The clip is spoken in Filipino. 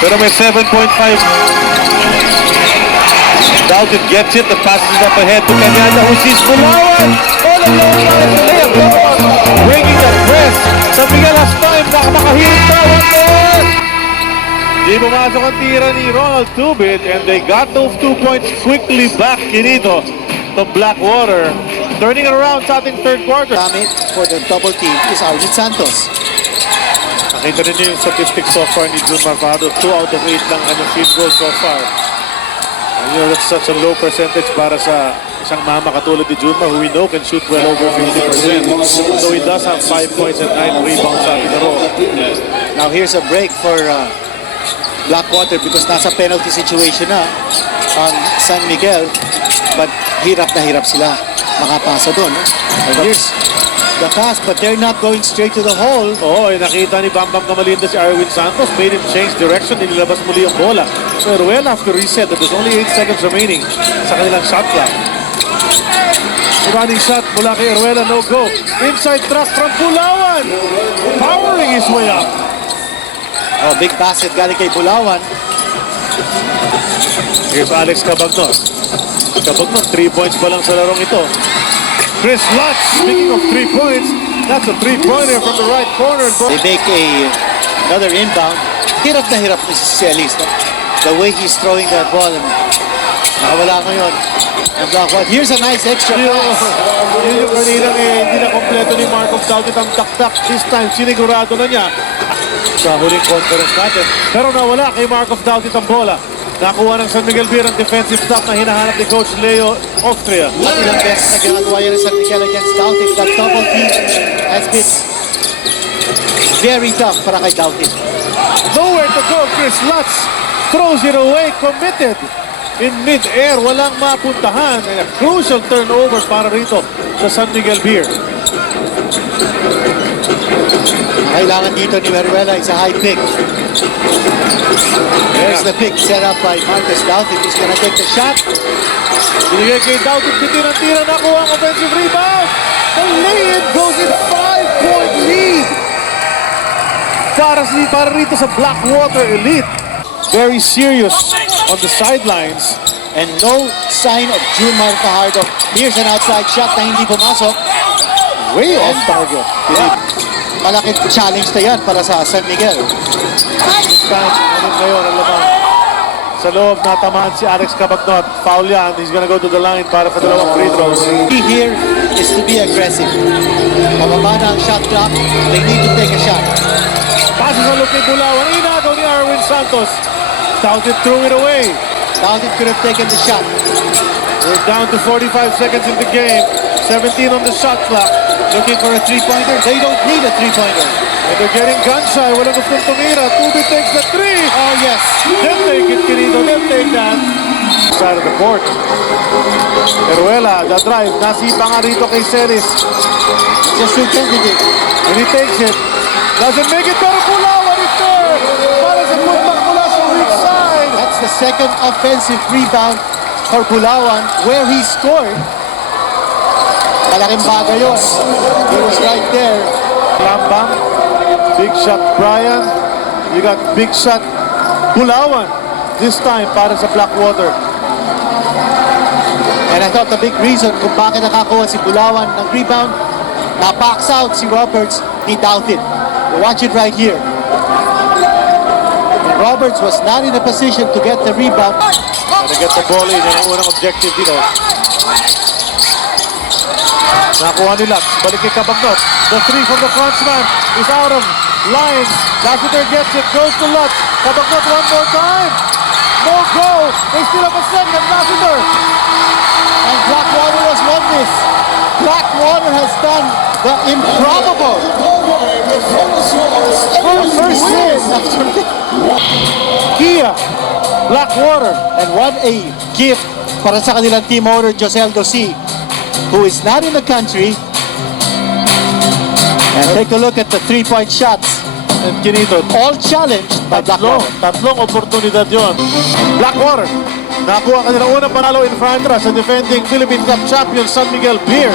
Pero may 7.5. Dalton gets it. The pass is up ahead to Cañada, who sees Bulawan. All alone now is Lea Bulawan. Bringing the press. San Miguel has time. Makahirap na. One more. Di pumasok ang tira ni Ronald Tubit, and they got those 2 points quickly back, Quinito, to Blackwater. Turning it around sa ating third quarter. Gamit for the double team is Arvin Santos. Nakita rin niyo yung statistics so far ni Jun Marfado. 2 out of 8 lang ang field goal so far. And you know, that's such a low percentage para sa isang mama katulad ni Junmar, who we know can shoot well over 50%. So he does have 5 points and 9 rebounds in a row. Now here's a break for Blackwater because nasa penalty situation na on San Miguel, but hirap na hirap sila makapasa doon. And here's the pass, but they're not going straight to the hole. Oo, nakita ni Bam Bam Camalinda si Arvin Santos, made him change direction, nilabas muli ang bola. So Ruel have to reset that there's only 8 seconds remaining sa kanilang shot clock. Running shot mula kay Ruela, no go. Inside track from Bulawan, powering his way up. Oh, big basket galing kay Bulawan. Here's Alex Cabagnot. Cabagnot, 3 points pa lang sa larong ito. Chris Lutz, speaking of 3 points, that's a 3-pointer from the right corner. They make another inbound. Hirap na hirap na si Celis. No? The way he's throwing that ball. And nakawala ko yun. And Blackwater. Here's a nice extra pass. Yun yung kaninang hindi na kompleto ni Markov Dautit ang taktak. This time, sinigurado na niya sa huling conference natin. Pero nawala kay Markov Dautit ang bola. Nakuha ng San Miguel Beer ang defensive stop na hinahanap ni Coach Leo Austria. At ilang beses na ginagawa yan ng San Miguel against Dautit. That double team has been very tough para kay Dautit. Nowhere to go. Chris Lutz throws it away, committed in mid-air. Walang mapuntahan. And a crucial turnover para rito sa San Miguel Beer. Kailangan dito ni Meruela is a high pick. There's the pick set up by Marcus Dautit. He's gonna take the shot. Binigay kay Dautit, bitin ang tira, nakuha ang offensive rebound. The lay-in goes in 5-point lead. Para rito sa Blackwater Elite. Very serious on the sidelines. And no sign of Junmar Fajardo. Here's an outside shot na hindi pumasok. Way off target. Yeah. Malaking challenge na yan para sa San Miguel. This time, ngayon ang lamang. Sa loob, natamaan si Alex Cabagnot. Foul yan. He's gonna go to the line para sa dalawang free throws. Key here is to be aggressive. Pababa na ang shot clock. They need to take a shot. Passes sa look kay Bulawan. Inagaw ni Arvin Santos. Dautit threw it away. Dautit could have taken the shot. We're down to 45 seconds in the game. 17 on the shot clock. Looking for a three-pointer. They don't need a three-pointer. And they're getting gun shy. Walang gustong tumira. Tubit takes the 3. Oh, yes. They'll take it, Quinito. They'll take that. Side of the court. Eruela, the drive. Nasipa nga rito kay Celis. Just too tentative. And he takes it. Doesn't make it. Pero Bulawan is there. Para sa putbak mula sa weak side. That's the second offensive rebound for Bulawan where he scored. Malaking bagay yun. He was right there. Lambang. Big shot Brian. You got big shot Bulawan. This time para sa Blackwater. And I thought the big reason kung bakit nakakuha si Bulawan ng rebound, na-box out si Roberts ni Dautit. Watch it right here. And Roberts was not in a position to get the rebound. To get the ball in. Yan ang unang objective dito. Nakuha ni Lutz. Balik kay Cabagnot. The 3 from the Frenchman is out of lines. Lassiter gets it. Goes to Lutz. Cabagnot one more time. No go. They still have a second. Lassiter. And Blackwater has won this. Blackwater has done the improbable. First win. Kia. Blackwater. And what a gift para sa kanilang team owner, Josel Dosi, who is not in the country. And take a look at the three-point shots. And Quinito. All challenged by Blackwater. Tatlong oportunidad yon. Blackwater. Nakuha kanila unang panalo in Flandra sa defending Philippine Cup champion San Miguel Beer.